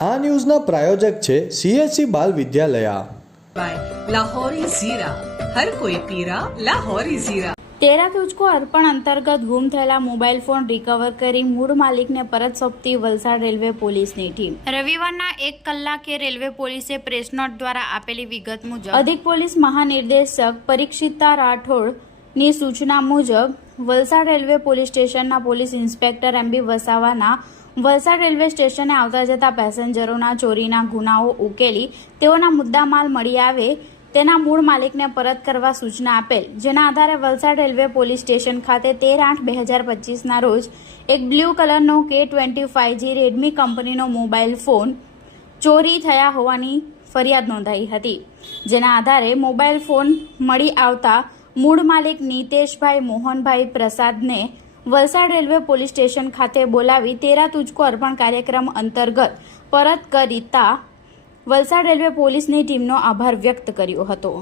આ ન્યૂઝના પ્રાયોજક છે CSC બાલ વિદ્યાલયા। लाहौरी जीरा हर कोई पीरा लाहौरी जीरा। तेरा तुझको अर्पण अंतर्गत गुम थયેલા મોબાઈલ ફોન રિકવર કરી મૂળ માલિકને પરત સોંપતી વલસાડ રેલવે પોલીસની ટીમ। રવિવારના 1 કલાકે રેલવે પોલીસે પ્રેસ નોટ દ્વારા આપેલી વિગત મુજબ અધિક પોલીસ મહાનિર્દેશક પરીક્ષિતા રાઠોડની સૂચના મુજબ વલસાડ રેલવે પોલીસ સ્ટેશનના પોલીસ ઇન્સ્પેક્ટર MB વસાવાના વલસાડ રેલવે સ્ટેશને આવતા જતા પેસેન્જરોના ચોરીના ગુનાઓ ઉકેલી તેઓના મુદ્દામાલ મળી આવે તેના મૂળ માલિકને પરત કરવા સૂચના આપેલ, જેના આધારે વલસાડ રેલવે પોલીસ સ્ટેશન ખાતે 13/8/2025ના રોજ એક બ્લુ કલરનો K25G રેડમી કંપનીનો મોબાઈલ ફોન ચોરી થયા હોવાની ફરિયાદ નોંધાઈ હતી, જેના આધારે મોબાઈલ ફોન મળી આવતા મૂળ માલિક નીતેશભાઈ મોહનભાઈ પ્રસાદને વલસાડ રેલવે પોલીસ સ્ટેશન ખાતે બોલાવી તેરા તુજકો અર્પણ કાર્યક્રમ અંતર્ગત પરત કરતા વલસાડ રેલવે પોલીસની ટીમનો આભાર વ્યક્ત કર્યો હતો।